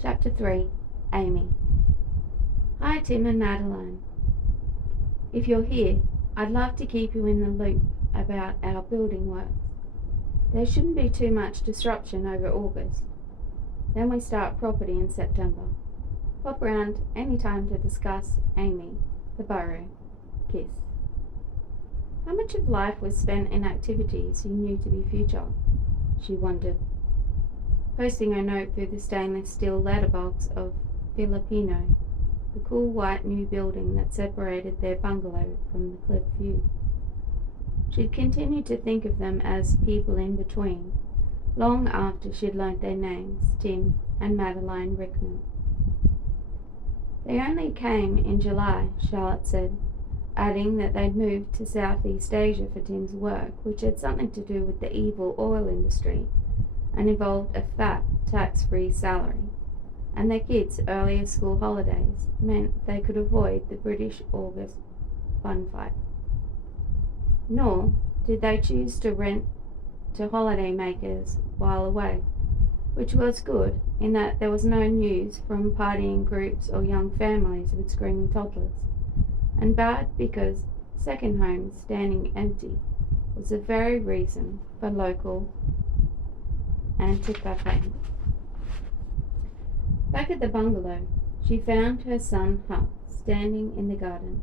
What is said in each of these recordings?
Chapter 3. Amy. Hi Tim and Madeline. If you're here, I'd love to keep you in the loop about our building works. There shouldn't be too much disruption over August. Then we start property in September. Pop round any time to discuss Amy, the borough. Kiss. How much of life was spent in activities you knew to be futile? She wondered, posting her note through the stainless steel letterbox of Filipino, the cool white new building that separated their bungalow from the cliff view. She'd continued to think of them as people in between, long after she'd learnt their names, Tim and Madeline Rickman. They only came in July, Charlotte said, adding that they'd moved to Southeast Asia for Tim's work, which had something to do with the evil oil industry and involved a fat, tax-free salary, and their kids' earlier school holidays meant they could avoid the British August bun fight. Nor did they choose to rent to holiday makers while away, which was good in that there was no news from partying groups or young families with screaming toddlers, and bad because second homes standing empty was the very reason for local anti-cafe. Back at the bungalow, she found her son Huck standing in the garden,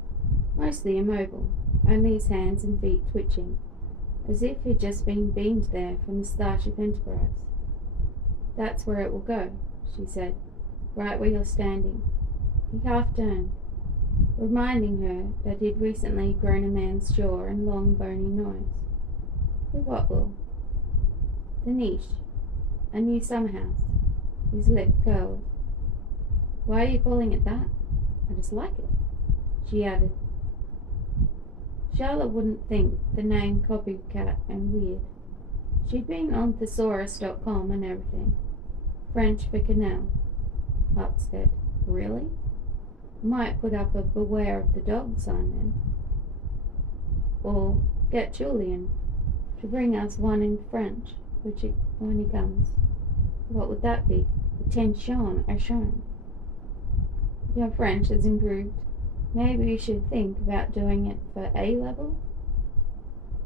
mostly immobile, only his hands and feet twitching, as if he'd just been beamed there from the Starship Enterprise. "That's where it will go," she said, "right where you're standing." He half turned, reminding her that he'd recently grown a man's jaw and long bony nose. "The what will?" "The niche. A new summer house." His lip curled. "Why are you calling it that?" "I just like it," she added. Charlotte wouldn't think the name copycat and weird. She'd been on thesaurus.com and everything. French for canal. Huck said, "Really? Might put up a beware of the dog sign then. Or get Julian to bring us one in French, when he comes." "What would that be?" "Attention, Achon. Your French has improved. Maybe you should think about doing it for A-level."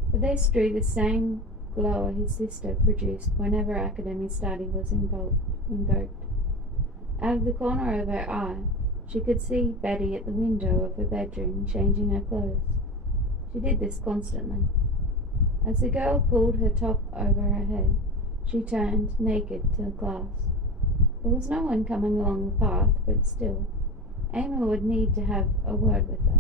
But this drew the same glow his sister produced whenever academic study was invoked. Out of the corner of her eye, she could see Betty at the window of her bedroom changing her clothes. She did this constantly. As the girl pulled her top over her head, she turned naked to the glass. There was no one coming along the path, but still, Amy would need to have a word with her.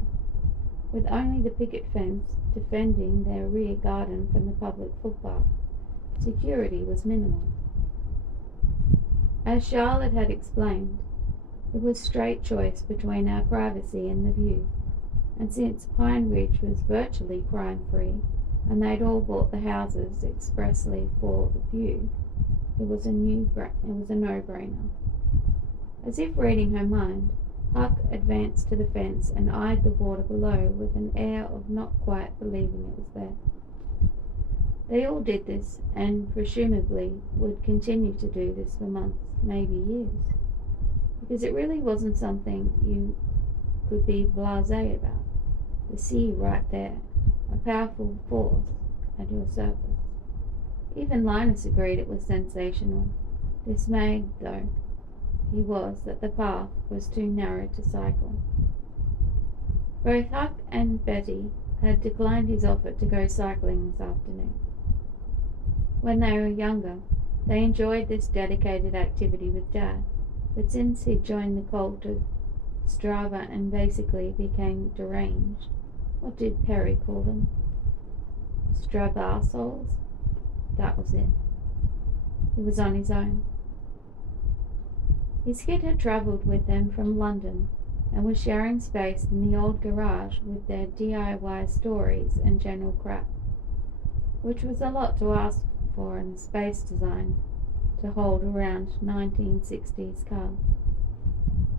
With only the picket fence defending their rear garden from the public footpath, security was minimal. As Charlotte had explained, it was straight choice between our privacy and the view, and since Pine Ridge was virtually crime-free, and they'd all bought the houses expressly for the view, it was a no-brainer. As if reading her mind, Huck advanced to the fence and eyed the water below with an air of not quite believing it was there. They all did this, and presumably would continue to do this for months, maybe years, because it really wasn't something you could be blasé about. The sea right there, a powerful force at your surface. Even Linus agreed it was sensational, dismayed, though he was that the path was too narrow to cycle. Both Huck and Betty had declined his offer to go cycling this afternoon. When they were younger, they enjoyed this dedicated activity with Dad, but since he'd joined the cult of Strava and basically became deranged, what did Perry call them? Strabarsols? That was it. He was on his own. His kid had travelled with them from London and was sharing space in the old garage with their DIY stories and general crap, which was a lot to ask for in a space designed to hold around 1960s cars.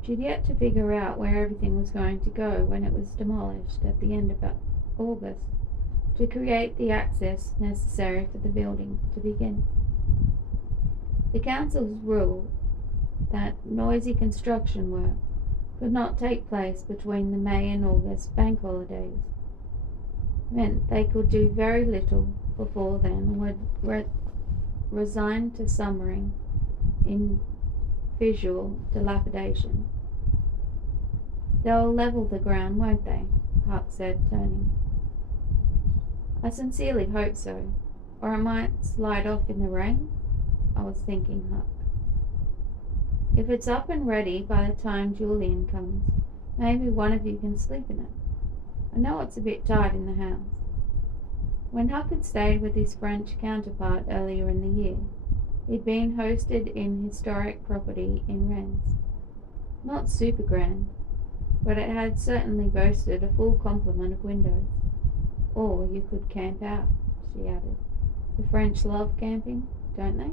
She'd yet to figure out where everything was going to go when it was demolished at the end of August to create the access necessary for the building to begin. The council's rule that noisy construction work could not take place between the May and August bank holidays meant they could do very little before then and were resigned to summering in visual dilapidation. They'll level the ground, won't they? Huck said, turning. I sincerely hope so, or it might slide off in the rain. I was thinking, Huck. If it's up and ready by the time Julian comes, maybe one of you can sleep in it. I know it's a bit tight in the house. When Huck had stayed with his French counterpart earlier in the year, he'd been hosted in historic property in Rennes. Not super grand, but it had certainly boasted a full complement of windows. Or you could camp out, she added. The French love camping, don't they?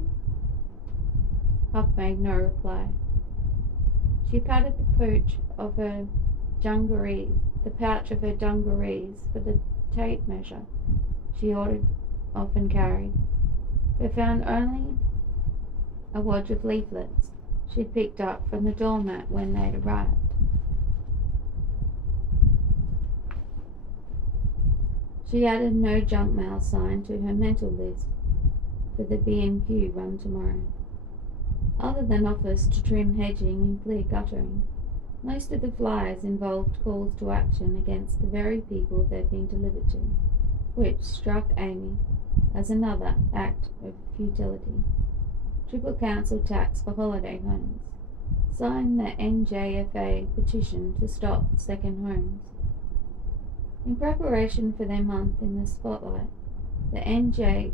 Huck made no reply. She patted the pouch of her dungarees for the tape measure she often carried, but found only a wad of leaflets she'd picked up from the doormat when they'd arrived. She added no junk mail sign to her mental list for the B&Q run tomorrow. Other than offers to trim hedging and clear guttering, most of the flyers involved calls to action against the very people they'd been delivered to, which struck Amy as another act of futility. Triple council tax for holiday homes. Sign the NJFA petition to stop second homes. In preparation for their month in the spotlight, the NJFA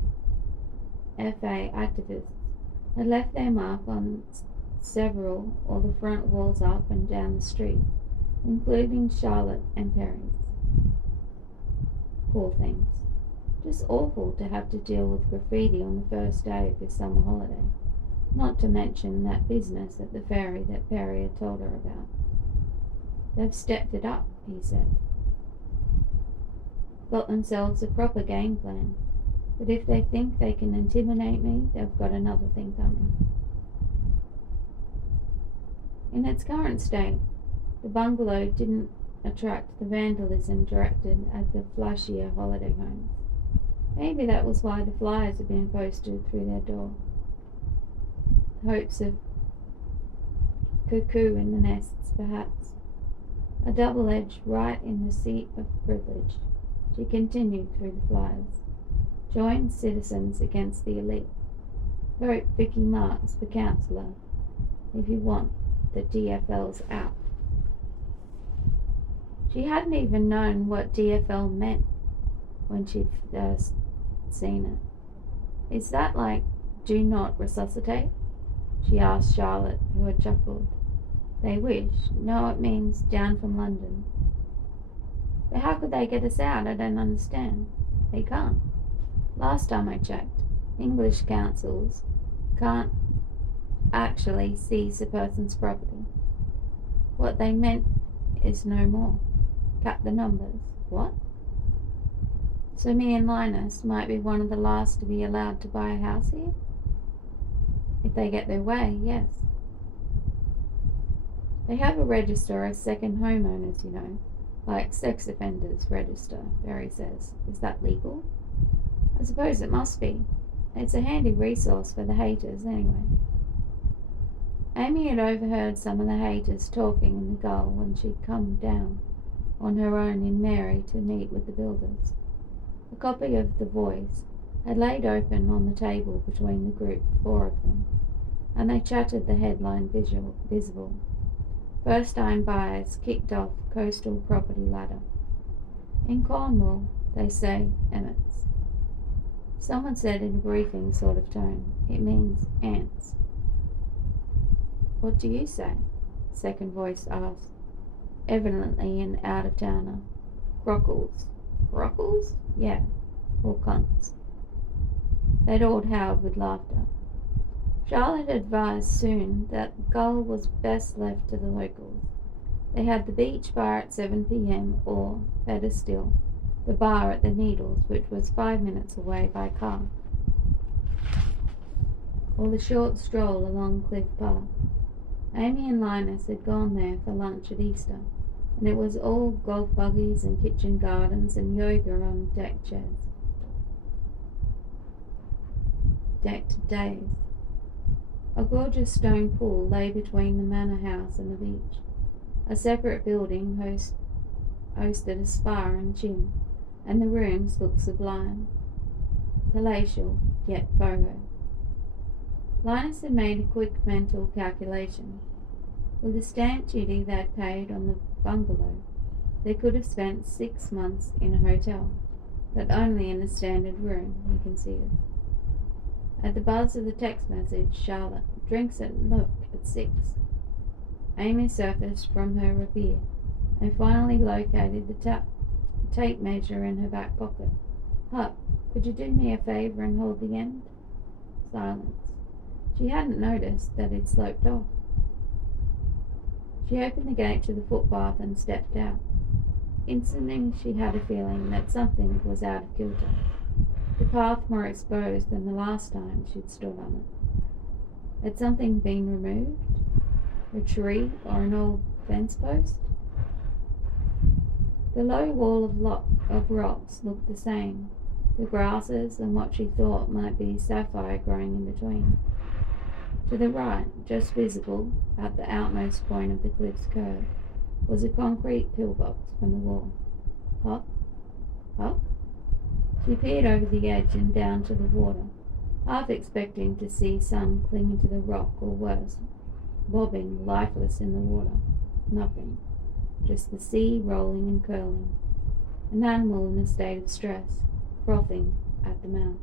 activists had left their mark on several or the front walls up and down the street, including Charlotte and Perry's. Poor things. Just awful to have to deal with graffiti on the first day of your summer holiday, not to mention that business at the ferry that Perry had told her about. They've stepped it up, he said. Got themselves a proper game plan, but if they think they can intimidate me, they've got another thing coming. In its current state, the bungalow didn't attract the vandalism directed at the flashier holiday homes. Maybe that was why the flyers had been posted through their door. Hopes of cuckoo in the nests, perhaps. A double edge right in the seat of privilege. She continued through the flyers. Join citizens against the elite. Vote Vicky Marks for councillor if you want the DFLs out. She hadn't even known what DFL meant when she'd first seen it. Is that like do not resuscitate? She asked Charlotte, who had chuckled. They wish. No, it means down from London. But how could they get us out? I don't understand. They can't. Last time I checked, English councils can't actually seize a person's property. What they meant is no more. Cap the numbers. What? So me and Linus might be one of the last to be allowed to buy a house here? If they get their way, yes. They have a register as second homeowners, you know, like sex offenders register, Barry says. Is that legal? I suppose it must be. It's a handy resource for the haters, anyway. Amy had overheard some of the haters talking in the Gull when she'd come down on her own in Mary to meet with the builders. A copy of The Voice had laid open on the table between the group, 4 of them, and they chatted the headline visible. First-time buyers kicked off coastal property ladder. In Cornwall, they say emmets. Someone said in a briefing sort of tone, it means ants. What do you say? Second voice asked, evidently an out-of-towner. Grockles. Grockles? Yeah, or cunts. They'd all howled with laughter. Charlotte advised soon that Gull was best left to the locals. They had the beach bar at 7 p.m. or, better still, the bar at the Needles, which was 5 minutes away by car, or the short stroll along Cliff Path. Amy and Linus had gone there for lunch at Easter, and it was all golf buggies and kitchen gardens and yoga on decked days. A gorgeous stone pool lay between the manor house and the beach. A separate building hosted a spa and gym, and the rooms looked sublime, palatial, yet boho. Linus had made a quick mental calculation. With the stamp duty they'd paid on the bungalow, they could have spent 6 months in a hotel, but only in a standard room, he considered. At the buzz of the text message, Charlotte, drinks at 6. Amy surfaced from her reverie and finally located the tape measure in her back pocket. Huck, could you do me a favor and hold the end? Silence. She hadn't noticed that it sloped off. She opened the gate to the footpath and stepped out. Instantly she had a feeling that something was out of kilter. The path more exposed than the last time she'd stood on it. Had something been removed? A tree or an old fence post? The low wall of rocks looked the same, the grasses and what she thought might be sapphire growing in between. To the right, just visible at the outmost point of the cliff's curve, was a concrete pillbox from the wall. Huck? Huck? She peered over the edge and down to the water, half expecting to see some clinging to the rock or worse, bobbing lifeless in the water. Nothing. Just the sea rolling and curling. An animal in a state of stress, frothing at the mouth.